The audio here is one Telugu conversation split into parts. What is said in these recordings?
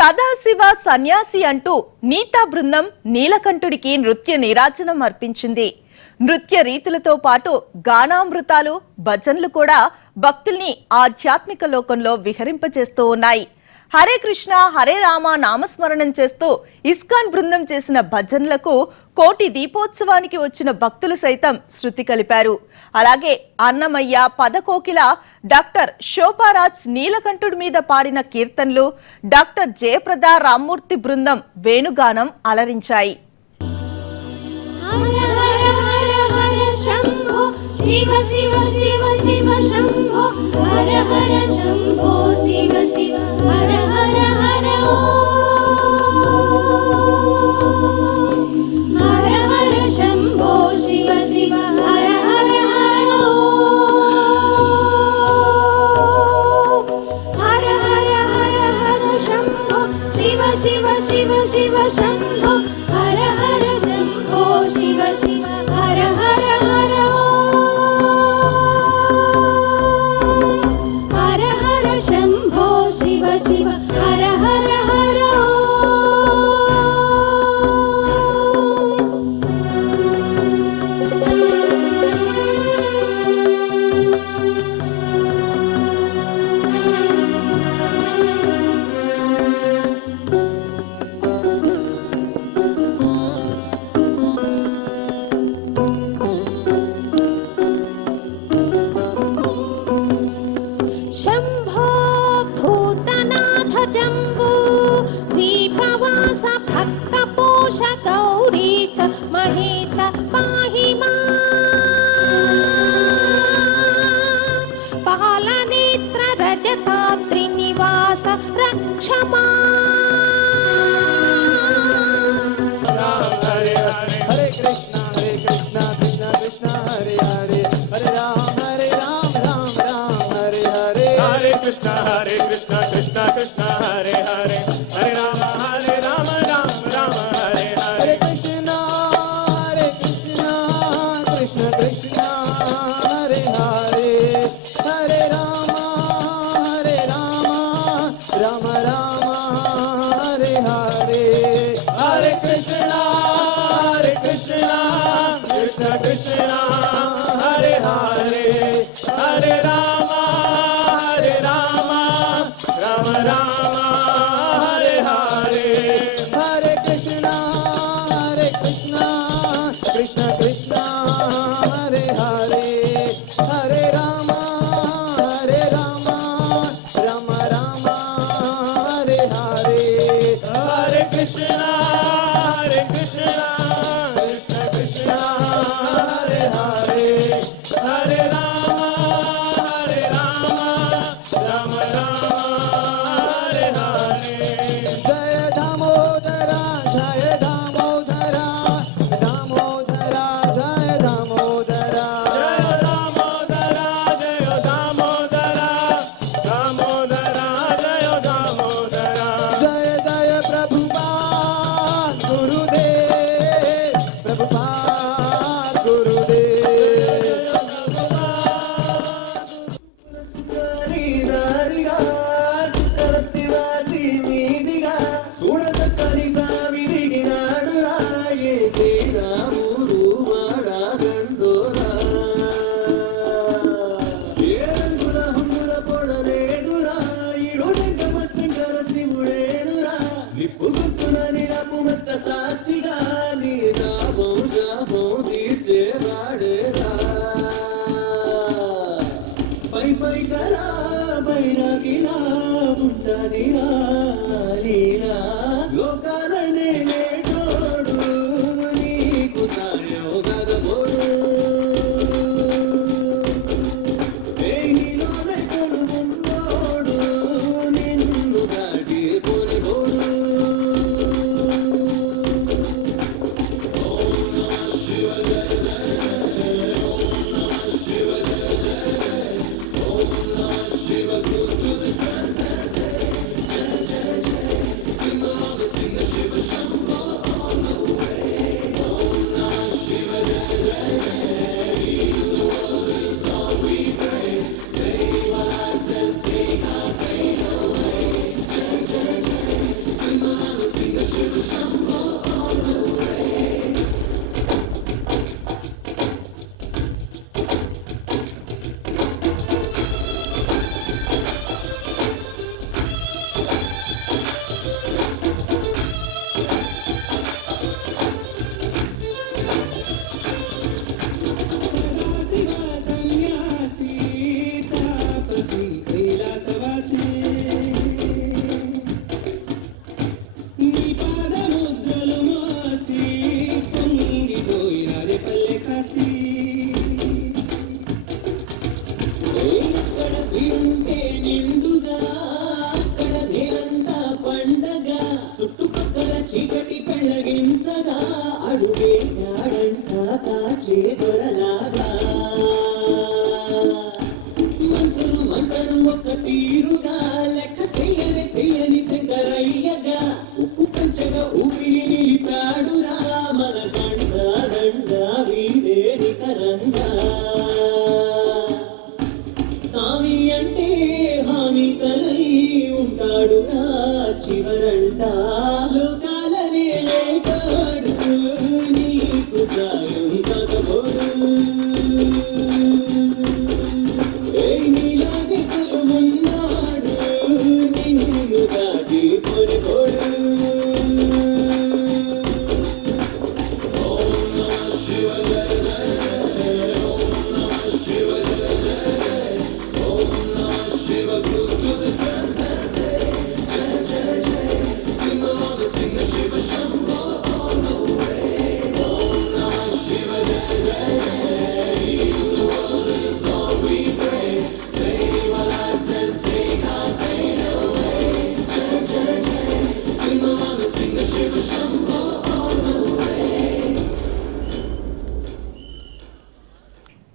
సదాశివ సన్యాసి అంటూ నీతా బృందం నీలకంఠుడికి నృత్య నీరాజనం అర్పించింది. నృత్య రీతులతో పాటు గానామృతాలు, భజనలు కూడా భక్తుల్ని ఆధ్యాత్మిక లోకంలో విహరింపజేస్తూ ఉన్నాయి. హరే కృష్ణ హరే రామ నామస్మరణం చేస్తూ ఇస్కాన్ బృందం చేసిన భజనలకు కోటి దీపోత్సవానికి వచ్చిన భక్తులు సైతం శృతి కలిపారు. అలాగే అన్నమయ్య, పదకోకిల, డాక్టర్ శోభారాజ్ నీలకంఠుడి మీద పాడిన కీర్తనలు, డాక్టర్ జయప్రద, రామ్మూర్తి బృందం వేణుగానం అలరించాయి. శివ శివ శివ శివ శంభో హర హర శంభో శివ శివ హర హర హర ఓం హర హర శంభో శివ శివ హర హర హర ఓం హర హర హర హర శంభో శివ శివ శివ శివ శంభో హర హర శంభో శివ శివ హర హర హర శంభో శివ శివ హర హర హర భక్త పోష గౌరీశ మహేశ పాహి మా పాలనేత్ర రజతాద్రి నివాస రక్ష మా హరే హరే హరే కృష్ణ కృష్ణ కృష్ణ హరే హరే హరే రామ రామ రామ హరే హరే హరే కృష్ణ కృష్ణ కృష్ణ హరే హరే హరే రామ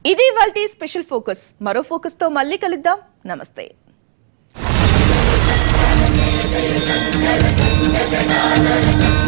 ఇది ఇవాల్టి స్పెషల్ ఫోకస్. మరో ఫోకస్ తో మళ్ళీ కలుద్దాం. నమస్తే. జయ